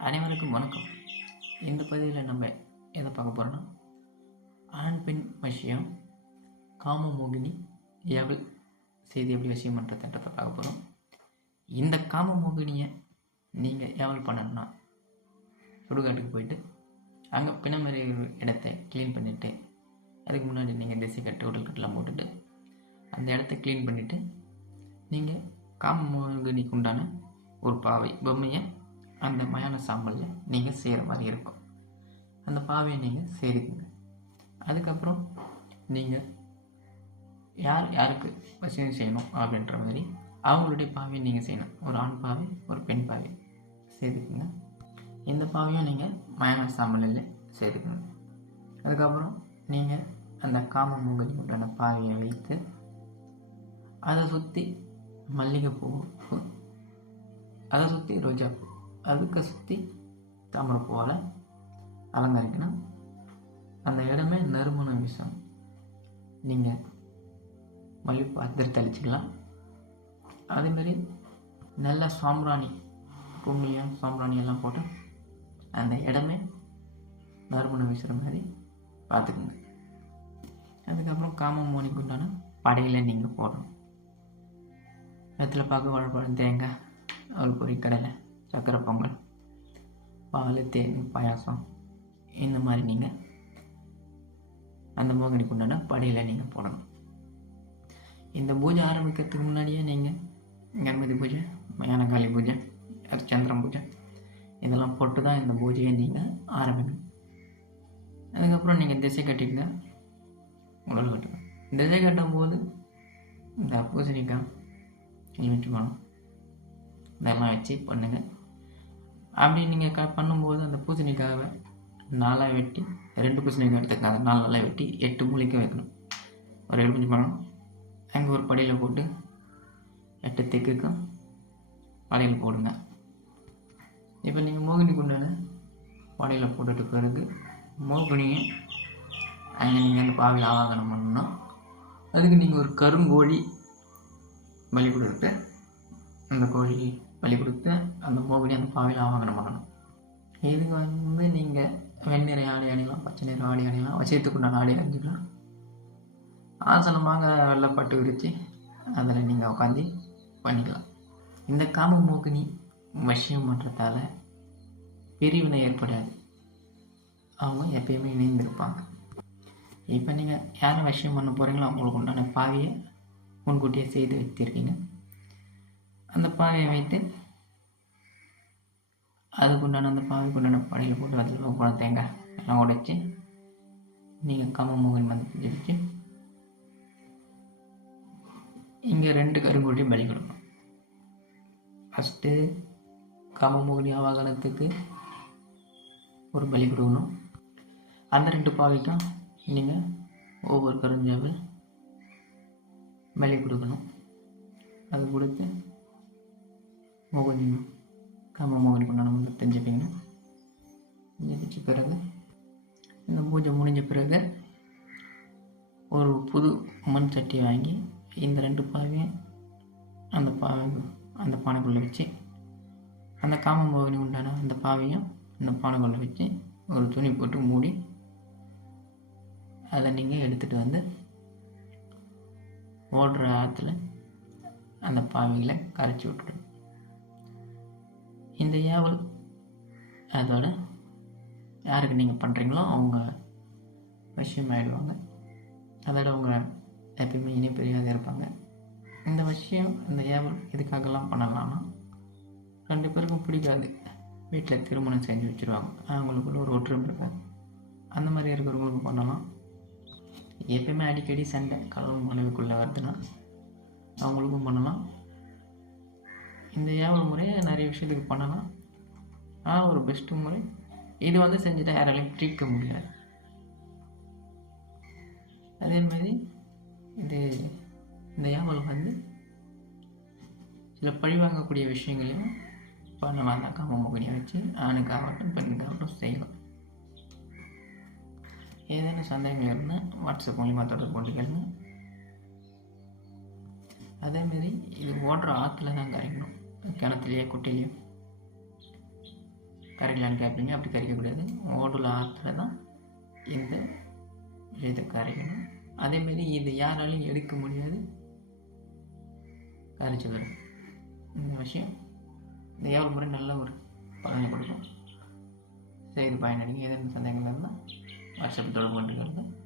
அனைவருக்கும் வணக்கம். இந்த பதிவில் நம்ம எதை பார்க்க போகிறோன்னா ஆண் பெண் விஷயம் காம மோகினி எவள் செய்தி எப்படி விஷயம் பண்ணுற திட்டத்தை பார்க்க போகிறோம் இந்த காம மோகினியை நீங்கள் எவள் பண்ணணும்னா சுடுகாட்டுக்கு போயிட்டு அங்கே பிணமறை இடத்தை க்ளீன் பண்ணிவிட்டு அதுக்கு முன்னாடி நீங்கள் திசை கட்டு உடல் கட்டெல்லாம் போட்டுட்டு அந்த இடத்த க்ளீன் பண்ணிவிட்டு நீங்கள் காம மோகினிக்கு உண்டான ஒரு பாவை பொம்மையை அந்த மயான சாம்பலில் நீங்கள் செய்கிற மாதிரி இருக்கும். அந்த பாவையை நீங்கள் செய்துக்குங்க அதுக்கப்புறம் நீங்கள் யார் யாருக்கு வசதி செய்யணும் அப்படின்ற மாதிரி அவங்களுடைய பாவையை நீங்கள் செய்யணும். ஒரு ஆண் பாவை ஒரு பெண் பாவை செய்துக்குங்க இந்த பாவையும் நீங்கள் மயான சாம்பலில் செய்துக்கணும் அதுக்கப்புறம் நீங்கள் அந்த காம மூகலி உண்டான பாவையை வைத்து அதை சுற்றி மல்லிகைப்பூ அதை சுற்றி ரோஜாப்பூ அதுக்கு சுற்றி தாமரை தாமரைப்பூவால் அலங்கரிக்கணும். அந்த இடமே நறுமணம் வீசணும் நீங்கள் மல்லிகைப்பூ அதிர் தெளிச்சிக்கலாம். அதேமாரி நல்ல சாம்பிராணி கும்மியாக சாம்பிராணி எல்லாம் போட்டு அந்த இடமே நறுமணம் வீசுகிற மாதிரி பார்த்துக்குங்க. அதுக்கப்புறம் காமம் மோனிக்கு உண்டான படையில் நீங்கள் போடணும். வெத்தலை பார்க்க வாழைப்பழம் தேங்காய் அவள் பொறி கடலை. சக்கரை பொங்கல் பால் தேன் பாயாசம் இந்த மாதிரி நீங்கள் அந்த மோகினிக்கு உண்டான படையில் நீங்கள் போடணும். இந்த பூஜை ஆரம்பிக்கிறதுக்கு முன்னாடியே நீங்கள் கணபதி பூஜை மயானகாளி பூஜை சந்திரன் பூஜை இதெல்லாம் போட்டு தான் இந்த பூஜையை நீங்கள் ஆரம்பிக்கணும். அதுக்கப்புறம் நீங்கள் திசை கட்டிடுங்க உடல் கட்டுங்க திசை கட்டும் போது இந்த பூசணிக்காய் எலுமிச்சு பழம் இதெல்லாம் வச்சு பண்ணுங்கள் அப்படி நீங்கள் க பண்ணும்போது அந்த பூசணிக்காவை நாலாக வெட்டி ரெண்டு பூசணிக்காய் எடுத்துக்கங்க. அதை நாலு நாளாக வெட்டி எட்டு மூலிக்க வைக்கணும். ஒரு எலுமிச்சு பழம். அங்கே ஒரு படியில் போட்டு எட்டு தெக்குக்கும் படையில் போடுங்க. இப்போ நீங்கள் மோகினி குண்டான படையில் போட்டுட்டு பிறகு மோகினியை அங்கே நீங்கள் அந்த பாவையில் ஆவாகனம் பண்ணணும். அதுக்கு நீங்கள் ஒரு கருங்கோழி பலி கொடுத்துட்டு அந்த கோழி பலி கொடுத்து அந்த மோகினி அந்த பாவையில் ஆவாகனம் பண்ணணும் இதுக்கு வந்து நீங்கள் வெண்ணிறை ஆடை அணியலாம் பச்சை நிற ஆடை அணியலாம் வசியத்துக்குண்டான ஆடை அணிஞ்சிக்கலாம். ஆசனமாக வெள்ளைப்பட்டு விரித்து அதில் நீங்கள் உட்காந்து பண்ணிக்கலாம். இந்த காம மோகினி வசியம் பண்ணுறதால பிரிவினை ஏற்படாது. அவங்க எப்பயுமே இணைந்திருப்பாங்க. இப்போ நீங்கள் யாரை விஷயம் பண்ண போகிறீங்களோ அவங்களுக்கு உண்டான பாவியை முன்கூட்டியே செய்து வைத்திருக்கீங்க. அந்த பாவையை வைத்து அதுக்கு உண்டான அந்த பாவைக்குண்டான படையில் போட்டு அதில் கூட தேங்காய் எல்லாம் உடைச்சி நீங்கள் கம்ம மூகன் வந்து பிடிச்சி இங்கே ரெண்டு கருங்குட்டி பலி கொடுக்கணும். ஃபஸ்ட்டு காமமோகினி ஆவாகனத்துக்கு ஒரு பலி கொடுக்கணும். அந்த ரெண்டு பாவைக்கும் நீங்கள் ஒவ்வொரு கருஞ்சாவை பலி கொடுக்கணும். அது கொடுத்து மோகினி காம மோகினி கொண்டாட வந்து தெரிஞ்சுப்பீங்க தெரிஞ்ச பிறகு இந்த பூஜை முடிஞ்ச பிறகு ஒரு புது மண் சட்டி வாங்கி இந்த ரெண்டு பாவையும் அந்த பாவை அந்த பானைக்குள்ளே வச்சு அந்த காம மோகினி உண்டான அந்த பாவையும் அந்த பானைக்குள்ளே வச்சு ஒரு துணி போட்டு மூடி அதை நீங்கள் எடுத்துகிட்டு வந்து ஓடுற ஆற்றுல அந்த பாவிகளை கரைச்சி விட்டுடும் இந்த ஏவல் அதோட யாருக்கு நீங்கள் பண்ணுறீங்களோ அவங்க விஷயம் ஆகிடுவாங்க அதோட அவங்க எப்பயுமே இணைப்பிரியாத இருப்பாங்க. இந்த விஷயம் இந்த ஏவல் இதுக்காகலாம் பண்ணலாம்னா ரெண்டு பேருக்கும் பிடிக்காது. வீட்டில் திருமணம் செஞ்சு வச்சுருவாங்க. அவங்களுக்குள்ள ஒரு ஒற்றுமை இருக்காது அந்த மாதிரி இருக்கிறவங்களுக்கு பண்ணலாம். எப்பயுமே அடிக்கடி சண்டை கலவு மனைவிக்குள்ளே வருதுன்னா அவங்களுக்கும் பண்ணலாம். இந்த ஏவல் முறையை நிறைய விஷயத்துக்கு பண்ணலாம். ஆனால் ஒரு பெஸ்ட்டு முறை. இது வந்து செஞ்சுட்டா யாராலையும் பிரிக்க முடியாது. அதேமாதிரி இது இந்த ஏவல் வந்து சில பழி வாங்கக்கூடிய விஷயங்களையும் பண்ணலாம் தான் காமமோகினியை வச்சு ஆணுக்காகட்டும் பெண்ணுக்காகட்டும் செய்யலாம். ஏதேனும் சந்தேகங்கள் இருந்தால் வாட்ஸ்அப் மூலிமா தொடர்பு கொண்டு கேளுங்க. அதேமாரி இது ஓடுற ஆற்றுல தான் கரைக்கணும். கிணத்துலையோ குட்டையிலையும் கரைக்கலான்னு கேட்பீங்க. அப்படி கரைக்கக்கூடாது. ஓடுல ஆற்றுல தான் இந்த இதை கரைக்கணும். அதேமாரி இது யாராலையும் எடுக்க முடியாது. கரைச்சி வரும் இந்த விஷயம் இந்த எவ்வளோ முறை நல்ல ஒரு பலனை கொடுக்கும். செய்து பயனடைங்க. ஏதேனும் சந்தேகங்கள் இருந்தால் வாட்ஸ்அப் தொடர்பு கொண்டுக்கிறது